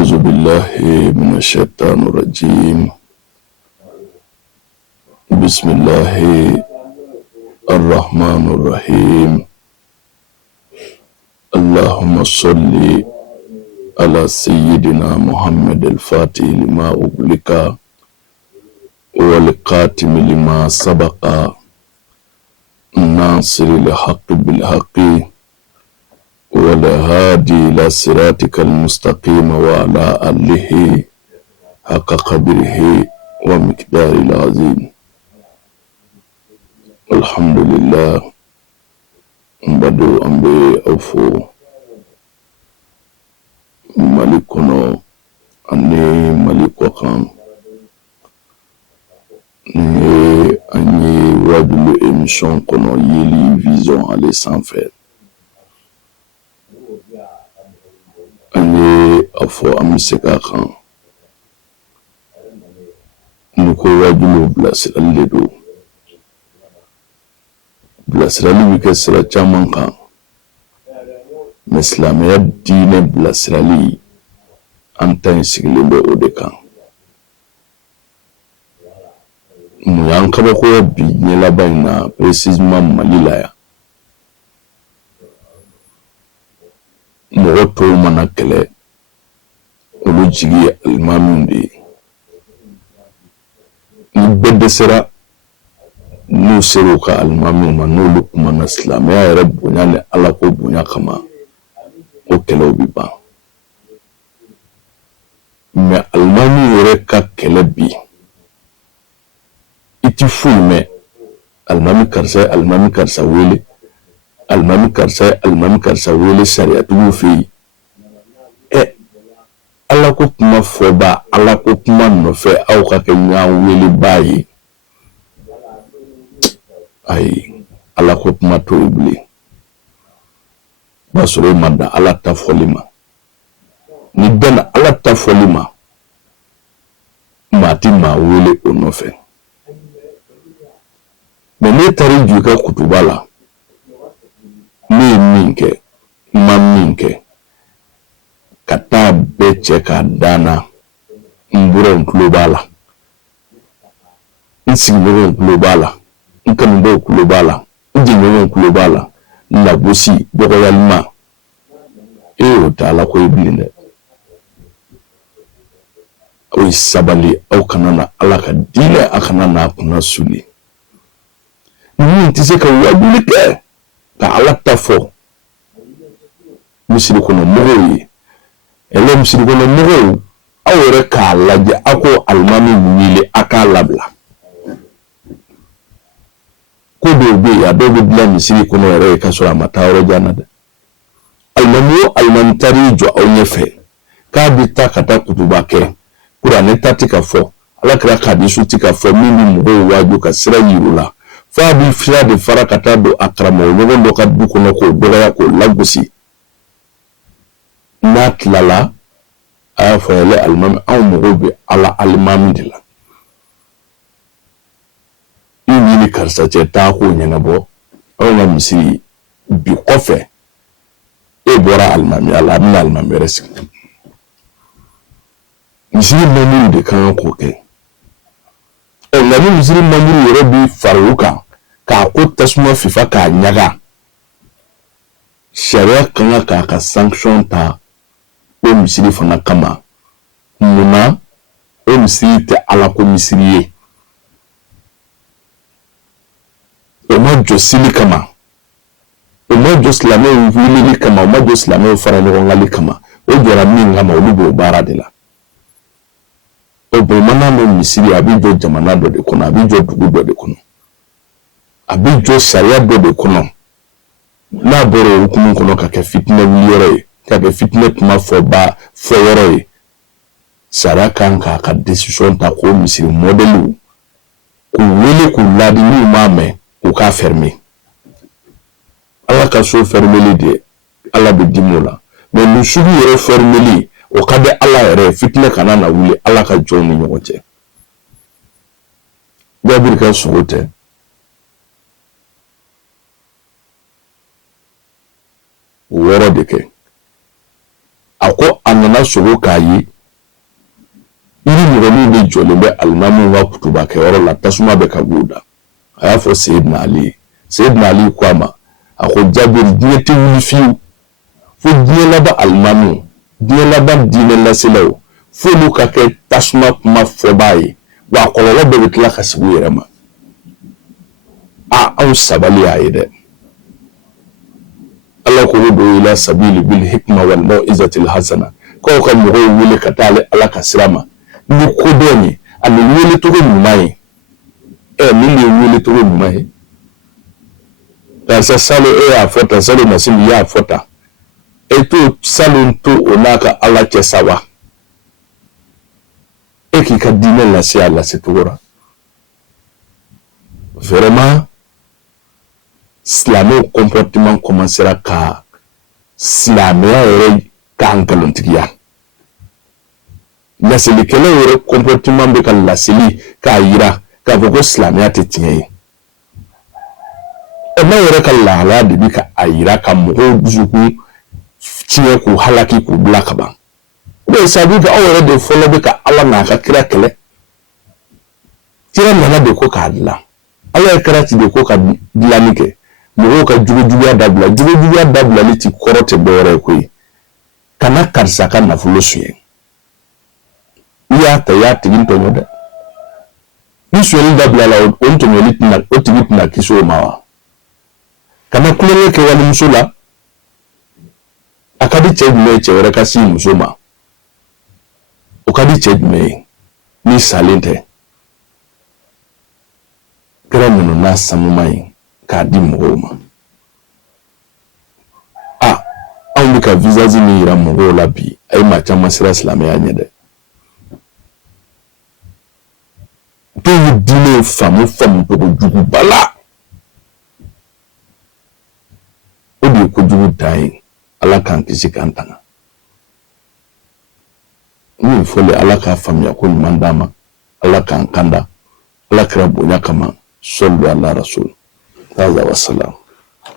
أعوذ بالله من الشيطان الرجيم. بسم الله الرحمن الرحيم. اللهم صل على سيدنا محمد الفاتح لما أغلق والقاتم لما سبق الناصر الحق بالحق والهادي إلى صراطك المستقيم وعلى آله حق قدره ومقدار العظيم. الحمد لله. بدو أمبي أوفو ملكنا أني ملك وقام أني رجل إمشون كنا يلي فيزون على سانفر أني أفو أمسكا خان نكو رجل بلاسر اللدو bilasirali bi kɛ sira caman kan mais silamɛya diinɛ bilasirali an ta in sigilen bɛ o de kan. Mun y'an kabakoya bi ɲɛlaban in na précisément Mali la yan. Mɔgɔ tɔw mana kɛlɛ olu jigi ye alimamiw de ye. Ni bɛɛ dɛsɛra n'u sera u ka alimamiw ma n'olu kumana silamɛya yɛrɛ bonya ni Ala ko bonya kama o kɛlɛw bi ban. Mais alimamiw yɛrɛ ka kɛlɛ bi i ti foyi mɛn alimami karisa ye alimami karisa wele, alimami karisa ye alimami karisa wele sariyatigiw fɛ yen. Ala ko kuma fɔba Ala ko kuma nɔfɛ aw ka kɛ ɲɔgɔn weleba ye. Ayi, Ala ko kuma to ye bilen. B'a sɔrɔ e ma dan Ala ta fɔli ma. Ni bɛnna Ala ta fɔli ma, maa ti maa wele o nɔfɛ. Mais ne taara i jɔ i ka kutuba la, ne ye min kɛ, n ma min kɛ, ka taa bɛɛ cɛ k'a danna, n buraw tulo b'a la, n sigiɲɔgɔnw tulo b'a la, n kanubaw tulo b'a la, n jɛɲɔgɔnw tulo b'a la, lagosi dɔgɔyalima, o tɛ Ala ko ye bilen dɛ. Aw ye sabali, aw kana na Ala ka diinɛ a kana n'a kunna suli. Ninnu tɛ se ka wajuli kɛ ka Ala ta fɔ misiri kɔnɔ mɔgɔw ye. Misiri kɔnɔ mɔgɔw, aw yɛrɛ k'a lajɛ aw ko alimami wele a k'a labila. Ko dɔw bɛ yen a dɔw bɛ bila misiri kɔnɔ yɛrɛ ye ka sɔrɔ a ma taa yɔrɔ jan na dɛ. Alimami o alimami taar'i jɔ aw ɲɛfɛ k'a bɛ taa ka taa kutuba kɛ kuranɛ ta tɛ ka fɔ, Alakira ka hadisu tɛ ka fɔ min bɛ mɔgɔw waaju ka sira yir'u la, f'a bɛ fira de fara ka taa don a karamɔgɔ ɲɔgɔn dɔ ka du kɔnɔ k'o dɔgɔya k'o lagosi. N'a tilala a y'a fɔ yɛlɛ alimami anw mago bɛ Ala alimami de la. I ni karisa cɛ taa k'o ɲɛnabɔ anw ka misiri bi kɔfɛ e bɔra alimamiya la a bɛna alimami wɛrɛ sigi. Misiri mamuru de kan k'o kɛ. Nka ni misiri mamuru yɛrɛ bi far'u kan k'a ko tasuma fifa k'a ɲaga, sariya kan k'a ka sanction ta o misiri fana kama. Munna o misiri tɛ Ala ko misiri ye. O ma jɔ seli kama, o ma jɔ silamɛw wulili kama, o ma jɔ silamɛw fara ɲɔgɔn kali kama, o jɔra min kama olu b'o baara de la. O bamanan no misiri a bɛ jɔ jamana dɔ de kɔnɔ, a bɛ jɔ dugu dɔ de kɔnɔ, a bɛ jɔ sariya dɔ de kɔnɔ. N'a bɔra o hukumu kɔnɔ ka kɛ fitinɛ wuli yɔrɔ ye, ka kɛ fitinɛ kuma fɔ yɔrɔ ye, sariya kan k'a ka décision ta k'o misiri modèle k'u wele k'u ladi n'u m'a mɛn u k'a fermer. Ala ka so fermeli de Ala bɛ dimi o la, mais ni sugu yɛrɛ fermeli o ka di Ala yɛrɛ, fitinɛ kana na wuli Ala ka jɔnw ni ɲɔgɔn cɛ. Jabiri ka sogo tɛ. O wɔɔrɔ de kɛ. ako a nana sogo k'a ye iri mɔgɔninw de jɔlen bɛ alimamuw ka kutuba kɛyɔrɔ la tasuma bɛ ka b'u da a y'a fɔ Seyidina Ali Seyidina Ali ko a ma a ko Jabiri diɲɛ tɛ wuli fiyewu fo diɲɛ laban alimamuw diɲɛ laban diinɛ laselaw f'olu ka kɛ tasuma kuma fɔbaa ye wa a kɔlɔlɔ bɛɛ bɛ tila ka sigi u yɛrɛ ma anw sabali y'a ye dɛ Ala ko do ila sabili bil hikma wal mau'izatil hasana ko ka mɔgɔw wele ka taa Ala ka sira ma ni ko dɔn ye ani wele togo ɲuman ye min ye wele togo ɲuman ye karisa salo y'a fɔ tan salo masini y'a fɔ tan to salon to o n'a ka Ala cɛ sa wa k'i ka diinɛ lase a lase cogo la vraiment silamɛw comportement commencera ka silamɛya yɛrɛ ka nkalontigiya laselikɛlaw yɛrɛ comportement bɛ ka laseli k'a yira k'a fɔ ko silamɛya tɛ tiɲɛ ye n'a yɛrɛ ka lahalaya de bɛ ka a yira ka mɔgɔw dusukun tiɲɛ k'u halaki k'u bila ka ban sabu ka aw yɛrɛ de fɔlɔ bɛ ka Ala n'a ka kira kɛlɛ kira nana de ko k'a dilan Ala ye kira ci de ko ka dilanni kɛ mɔgɔw ka jugujuguya dabila jugujuguya dabilali ti kɔrɔ tɛ dɔwɛrɛ ye koyi kana karisa ka nafolo suɲɛ i y'a ta i y'a tigi tɔɲɔ dɛ ni suɲɛli dabila la o tɔɲɔli tɛna o tigi tɛna kisi o ma wa kana kulonkɛ kɛ walimuso la a ka di cɛ jumɛn ye cɛ wɛrɛ ka sin muso ma o ka di cɛ jumɛn ye ni salen tɛ kɛra ninnu n'a sanuma ye k'a di mɔgɔw ma anw bɛ ka visage min yira mɔgɔw la bi a ye maa caman sira silamɛya ɲɛ dɛ dɔw ye diinɛ faamu cogo juguba la o de ye kojugu dan ye Ala k'an kisi k'an tanga min fɔlen Ala k'a faamuya ko ɲuman d'an ma Ala k'an kanda Ala kira bonya kama sallu ala rasul. Hada wa salam.